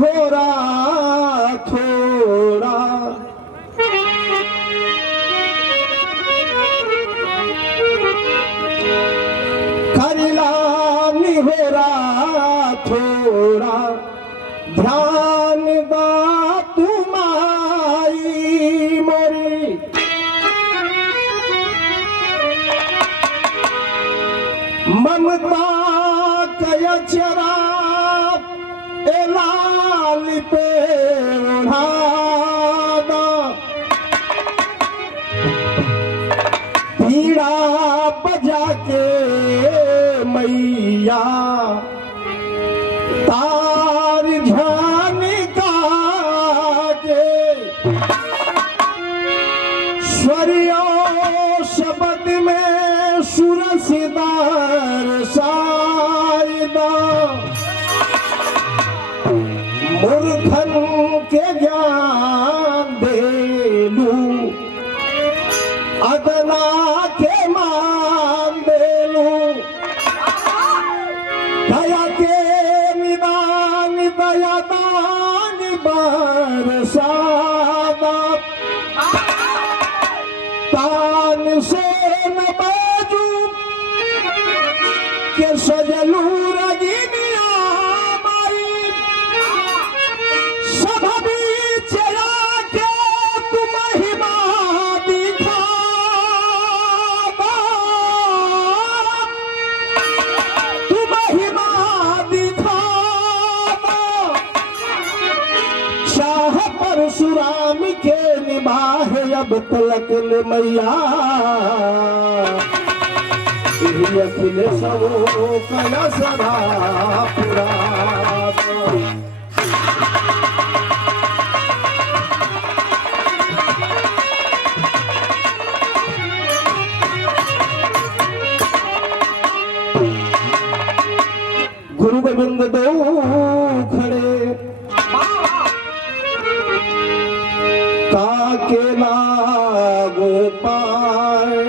निहोरा थोड़ा करिला निहोरा थोड़ा ध्यान दा तुम्हारी मोरी ममता कयचरा लाल पे ओढ़ादा पीड़ा बजा के मैया तार ध्यान का के स्वरियो शब्द में सुरसदार सायदा मूर्खन के ज्ञान देलू अदना के मान देलू दया के निदान दया दान बरसादा तान से न बाजू के सजलू रगिनिया मारी सभी चला के तुम महिमा दिखा तुम महिमा दिखा शाह परशुराम के निभाए अब तलक मैया अखिल सबो कला सभा पुरा गुरु गोविंद दो खड़े काके लागो पाए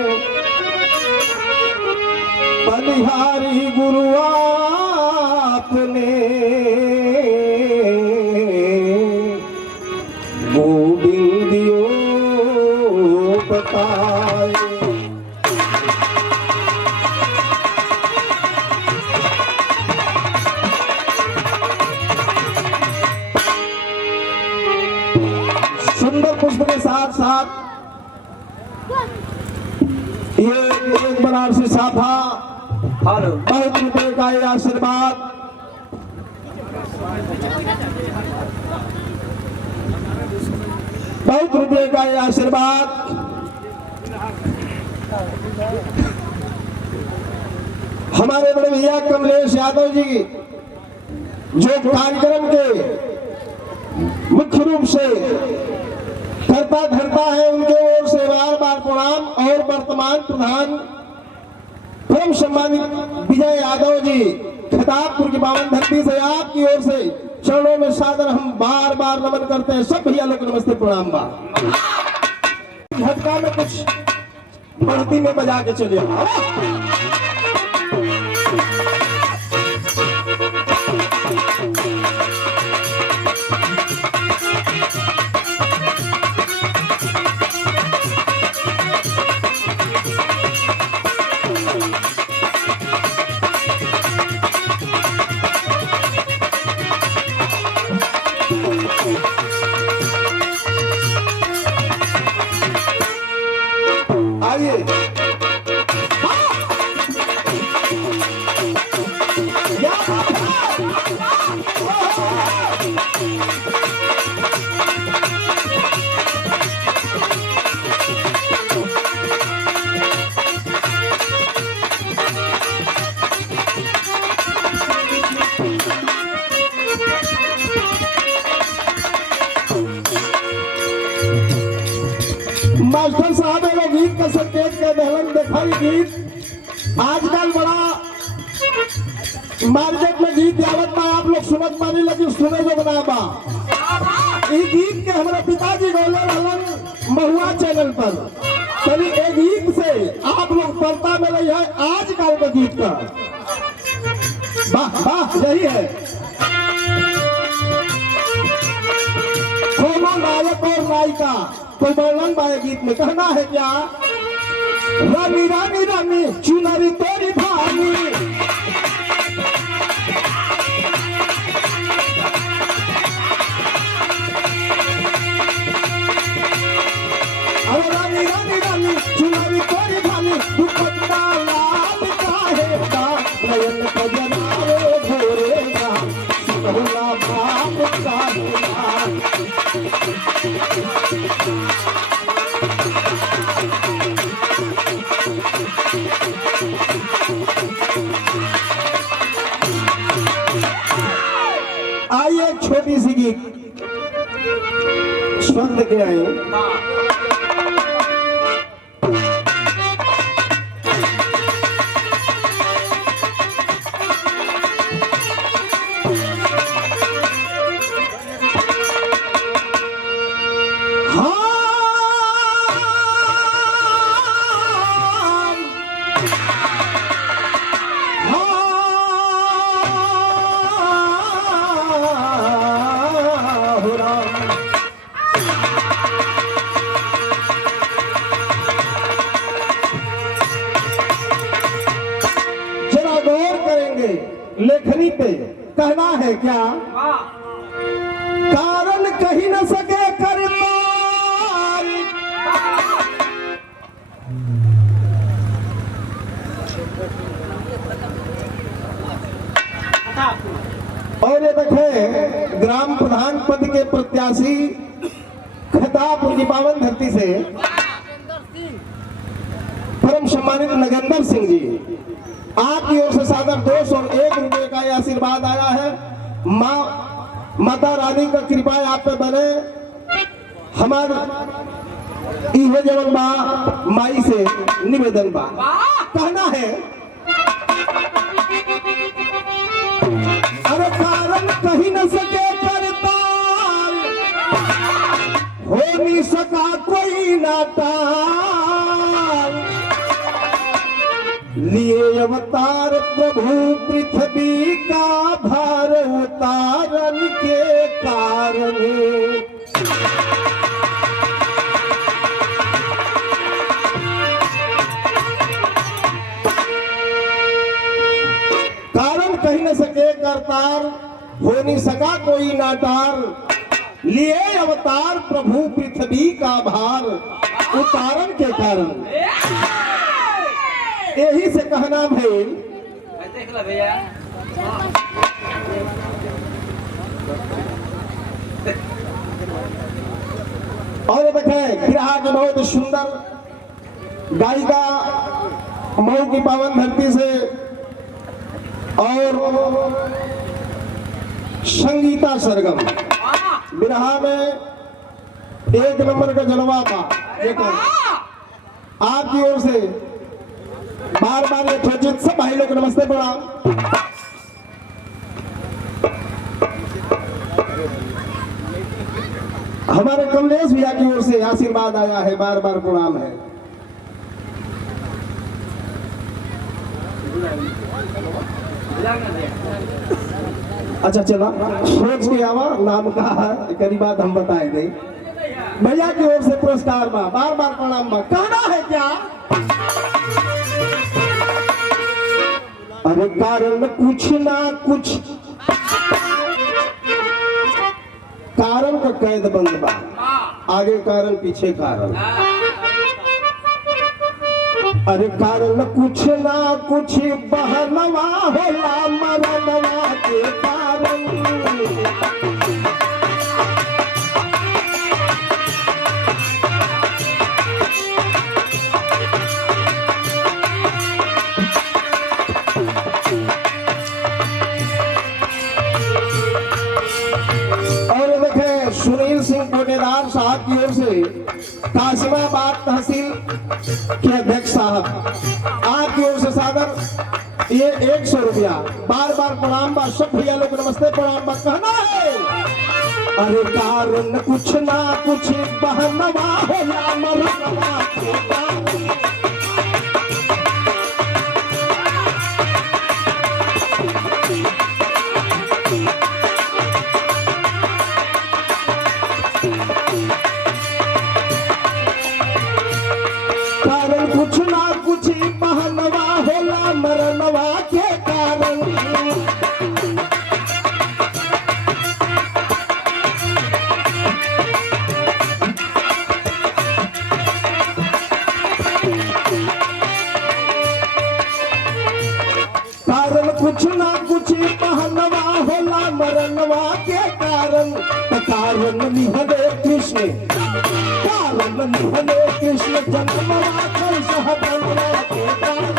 बलिहारी गुरु आपने गोविंदियो बताए सुंदर पुष्प के साथ साथ ये एक बनारसी साफा बहुत रुपए का ये आशीर्वाद बहुत रुपए का ये आशीर्वाद हमारे बड़े भैया कमलेश यादव जी जो कार्यक्रम के मुख्य रूप से करता धरता है उनके ओर से बार बार प्रणाम और वर्तमान प्रधान परम सम्मानित विजय यादव जी खिताबपुर की पावन धरती से आपकी ओर से चरणों में सादर हम बार बार नमन करते हैं। सब भैया लोग नमस्ते प्रणाम बा झटका में कुछ बढ़ती में बजा के चले आइए मास्टर साहब एगो गीत का संकेत के दहलन दिखाई गीत आजकल बड़ा मार्केट में गीत आवत बा आप लोग सुनत पानी लेकिन सुने जो बना बा ई गीत के हमारे पिताजी गौले रहलन महुआ चैनल पर तभी एक गीत से आप लोग पढ़ता में रही है आजकल का गीत का वाह वाह यही है माई का कोई वर्णन पाए गीत में। कहना है क्या, रानी रानी रानी चुनरी तेरी भानी, अरे रानी रानी रानी चुनरी तेरी भानी, दुपट्टा लाल काहे का, नयन कजरारे भोरे का, सुनला बाप का दुलार। आइए एक छोटी सी गीत स्वर लेके आए। लेखनी पे कहना है क्या, कारण कही न सके करतार, और ये देखे ग्राम प्रधान पद के प्रत्याशी खिताब उनकी पावन धरती से परम सम्मानित नगेंद्र सिंह जी, आपकी ओर से सादर 201 रुपए का यह आशीर्वाद आया है। माता रानी का कृपा आप पे बने। हमार इहे जवन बा माई से निवेदन बा, कहना है, अरे कारण कही न सके करतार, हो नहीं सका कोई नाता, लिए अवतार प्रभु पृथ्वी का भार उतारन के कारण, कारण कही न सके करतार, हो नहीं सका कोई नाटार, लिए अवतार प्रभु पृथ्वी का भार उतारन के कारण। यही से कहना भाई, देख ला भैया, और देखें बिरहा की बहुत सुंदर गायिका मऊ की पावन धरती से और संगीता सरगम, बिरहा में 1 नंबर का जलवा था। आपकी ओर से बार बार यथोचित सब भाई लोग नमस्ते प्रणाम। हमारे कमलेश भैया की ओर से आशीर्वाद आया है, बार बार प्रणाम है। अच्छा चला सोच के आवा नाम का है, करीब बात हम बताए थे। भैया की ओर से पुरस्कार बा, बार बार प्रणाम बा। कहना है क्या, अरे कारण कुछ ना कुछ, कारण का कैद बंद बा, आगे कारण पीछे कारण, अरे कारण कुछ ना कुछ बहनवा होला मरनवा के कारण, सुनील सिंह कोटेदार साहब की ओर से कासिमाबाद तहसील के अध्यक्ष साहब, आपकी ओर से सादर ये 100 रुपया। बार बार प्रणाम बा, सब भैया लोग नमस्ते प्रणाम बा। कहना है, अरे कारण कुछ ना कुछ बहनवा होला मरनवा के कारण, ऊंची पहनवा होला मरनवा के कारण निहले कृष्ण जन्मवा कंस हरणवा के कारण।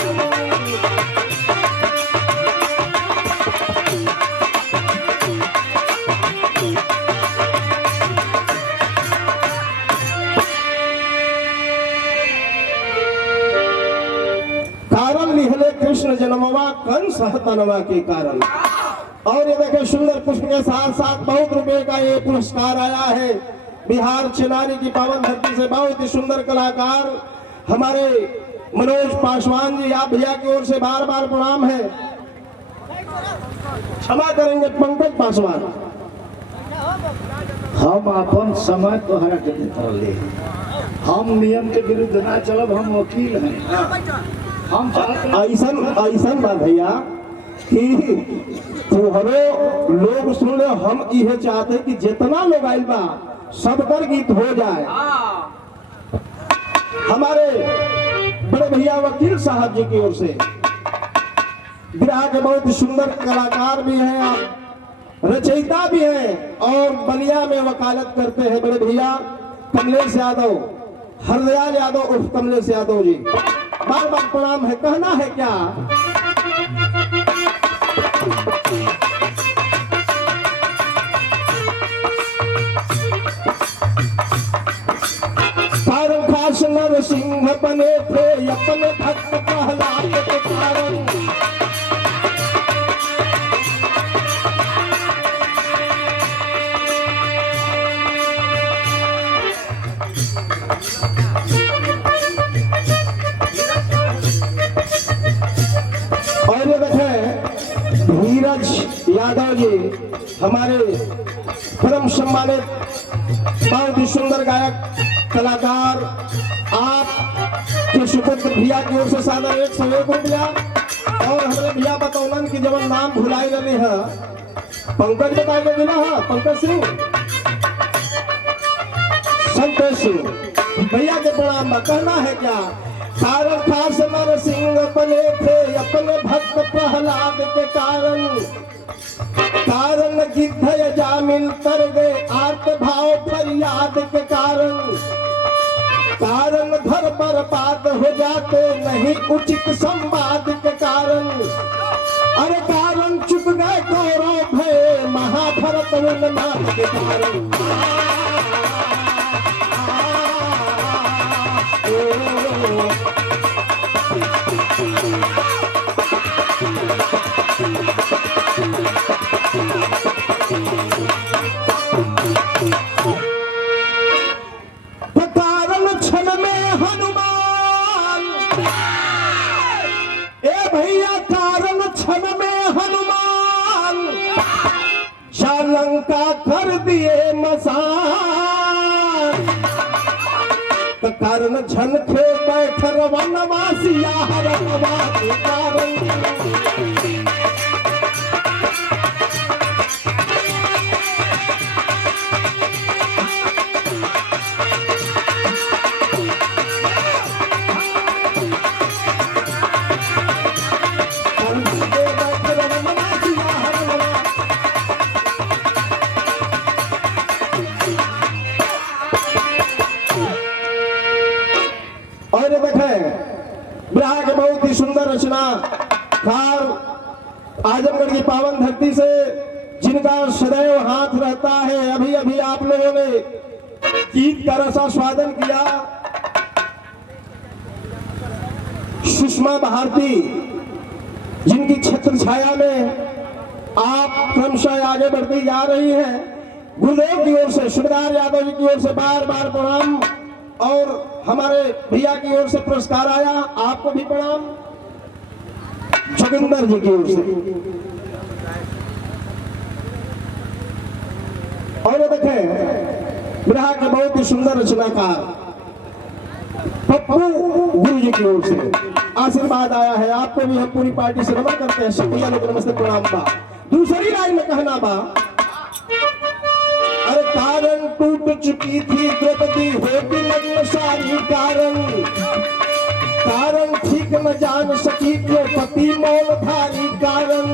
निहले कृष्ण जन्मवा कंस हतनवा के कारण। और ये देखे सुंदर पुष्प के साथ साथ बहुत रुपए का ये पुरस्कार आया है बिहार चिनारी की पावन धरती से। बहुत ही सुंदर कलाकार हमारे मनोज पासवान जी, आप भैया की ओर से बार बार प्रणाम है। क्षमा करेंगे पंकज पासवान। हम अपन समय तोहरा के देता ले, हम नियम के विरुद्ध ना चलब, हम वकील हैं। हम ऐसा बा भैया कि तुहरो लोग सुन ले, हम यह चाहते कि जितना लोग आइल बा सबकर गीत हो जाए। हमारे बड़े भैया वकील साहब जी की ओर से बिरहा के बहुत ही सुंदर कलाकार भी हैं, आप रचयिता भी हैं और बलिया में वकालत करते हैं बड़े भैया कमलेश यादव, हरदयाल यादव उर्फ कमलेश यादव जी। बार बार प्रणाम है। कहना है क्या? कारण खास नरसिंह बने थे अपने भक्त प्रहलाद के कारण। और ये देखें धीरज यादव जी हमारे परम सम्मानित बहुत ही सुंदर गायक कलाकार, आप के सुपुत्र भैया की ओर से सादा 101 रुपया। और हमारे भैया बतौलन की जब नाम भुलाई रही है, पंकज बता के दिला है, पंकज सिंह, संतोष सिंह भैया के प्रणाम में। कहना है क्या? कारण खास नरसिंह बने थे अपने भक्त प्रहलाद के कारण। कारण गिद्ध जामिल कर गए आर्त भाव फरियाद के कारण। कारण घर बर्बाद हो जाते नहीं उचित संवाद के कारण। अरे कारण चुप गए कौरव भय महाभारत उन्माद के कारण। लंका कर दिए मसान। तो कारण झन खे बैठ वनवासिया हरवा के कारण। और देखें बिहार के बहुत ही सुंदर रचना कार आजमगढ़ की पावन धरती से जिनका सदैव हाथ रहता है। अभी अभी आप लोगों ने गीत का रसास्वादन किया। सुषमा भारती जिनकी छत्र छाया में आप क्रमशः आगे बढ़ती जा रही हैं, गुरुदेव की ओर से शिवदार यादव जी की ओर से बार बार प्रणाम। और हमारे भैया की ओर से पुरस्कार आया, आपको भी प्रणाम। जोगिंदर जी की ओर से। और देखें बिहार के बहुत ही सुंदर रचनाकार पप्पू गुरु जी की ओर से आशीर्वाद आया है। आपको भी हम पूरी पार्टी से नमन करते हैं। सब भैया लोग नमस्ते प्रणाम बा। दूसरी लाइन में कहना बा, अरे कारण टूट चुकी थी द्रौपदी होती नग्न सारी। कारण ठीक न जान सकी द्रौपदी मौन धारी। कारण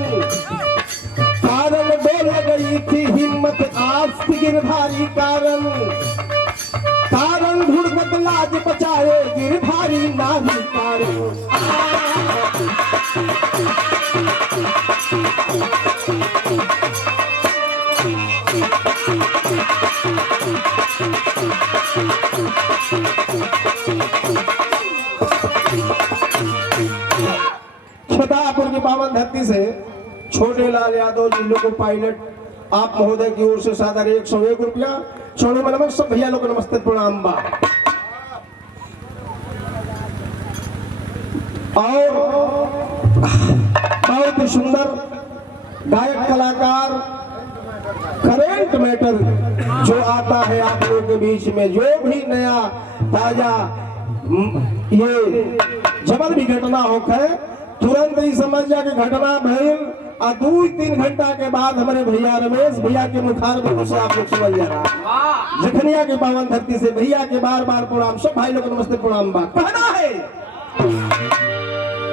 गिरधारी कारण कारण ढूंढत लाज बचाए गिरधारी नारी कारण। छतरपुर की पावन धरती से छोटे लाल यादव जी लोग पायलट आप महोदय की ओर से सादर 101 रुपया छोड़ो नमक सब भैया लोग नमस्ते प्रणाम बा। और बहुत ही सुंदर गायक कलाकार करेंट मैटर जो आता है आप लोगों के बीच में, जो भी नया ताजा ये जबर भी घटना होकर तुरंत ही समझ जा कि घटना भइल और 2-3 घंटा के बाद हमारे भैया रमेश भैया के मुखार में से आप लोग समझ जाना। जखनिया के पावन धरती से भैया के बार बार प्रणाम, सब भाई लोग नमस्ते प्रणाम बा। कहना है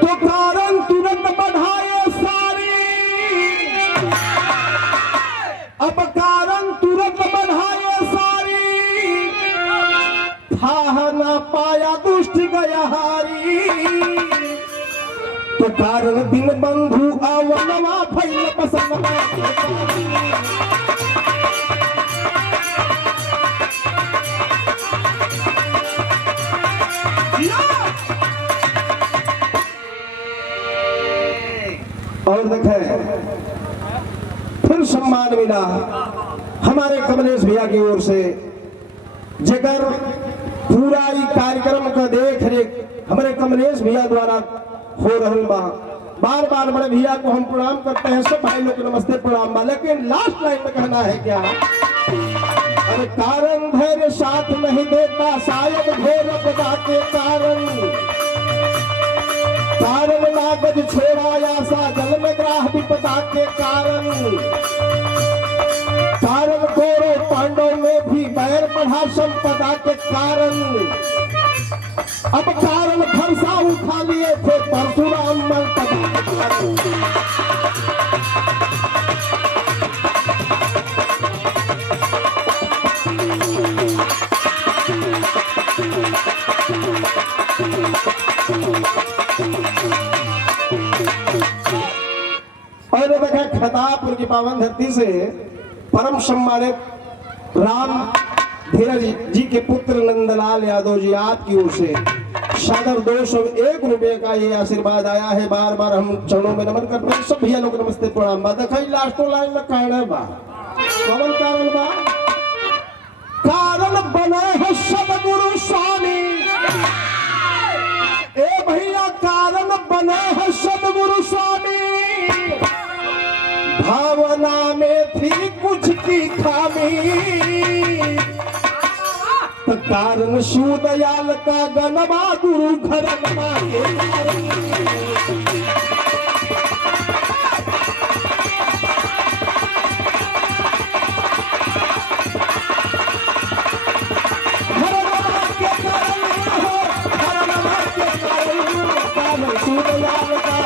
तो कारण तुरंत बढ़ाए सारी, अब कारण तुरंत बढ़ाए सारी, था ना पाया दुष्ट गया हारी, तो कारण दिन बंधु अवनवा भैल पसंद। और देखें फिर सम्मान मिला हमारे कमलेश भैया की ओर से, जेकर पूरा ही कार्यक्रम का देख रेख हमारे कमलेश भैया द्वारा हो रहल बा। बार बार बड़े भैया को हम प्रणाम करते हैं, सब भाई लोग नमस्ते प्रणाम बा। लेकिन लास्ट लाइन में कहना है क्या, अरे कारण धैर्य साथ नहीं देता शायद घोर पदा के कारण, कारण नागज छोड़ा आशा जल में ग्राह विपदा के कारण, कारण कौरव पांडव में भी बैर बढ़ा संपदा के कारण, अब कारण फरसा उठा लिए थे परशुराम मल पदा के कारण। और देखा खतापुर की पावन धरती से परम सम्मानित राम धीरज जी के पुत्र नंदलाल यादव जी आपकी ओर से सादर 201 रुपए का ये आशीर्वाद आया है। बार बार हम चरणों में नमन करते हैं, सब भैया लोग नमस्ते प्रणाम बा। देखा लास्टो लाइन में कारण बा, कौन कारण बा, कारण बने है सदगुरु स्वामी, ए भैया कारण बने है सदगुरु स्वामी, भावना में थी कुछ की खामी, तो कारण शिव दयाल का गनवा गुरु घर शिव दयाल का